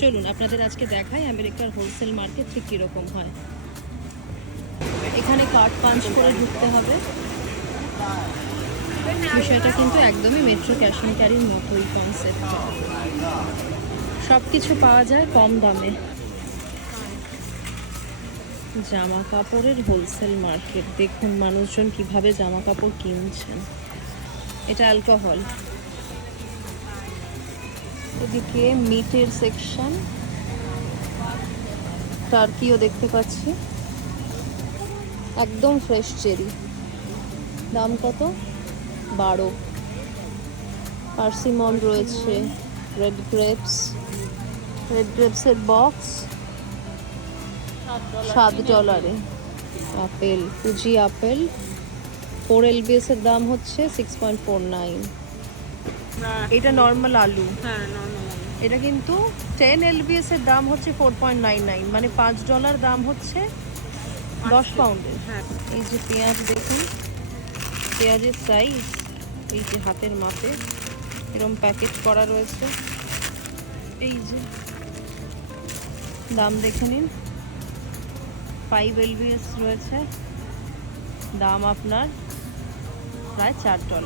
চলুন আপনাদের আজকে দেখাই আমেরিকার হোলসেল মার্কেট ঠিক কীরকম হয়। এখানে কার্ড পাঞ্চ করে ঢুকতে হবে। বিষয়টা কিন্তু একদমই মেট্রো ক্যাশ অ্যান্ড ক্যারির মতোই কনসেপ্ট। সব কিছু পাওয়া যায় কম দামে। জামা কাপড়ের হোলসেল মার্কেট, দেখুন মানুষজন কিভাবে জামা কাপড় কিনছেন। এটা অ্যালকোহল। এদিকে মিটের সেকশন, টার্কিও দেখতে পাচ্ছি, একদম ফ্রেশ চেরি। দাম কত? 12। পার্সিমন রয়েছে, রেড গ্রেপসের box $7। Apple, Fuji apple 4 LBS এর দাম হচ্ছে 6.49। এটা নর্মাল আলু, এটা কিন্তু 10 LBS এর দাম হচ্ছে 4.99, মানে $5 দাম হচ্ছে 10 পাউন্ডের। এই যে পেঁয়াজ দেখুন, পেঁয়াজের সাইজ এই যে হাতের মাপে এরকম প্যাকেট করা রয়েছে। এই যে দাম দেখে নিন, 5 LBS রয়েছে, দাম আপনার প্রায় $4।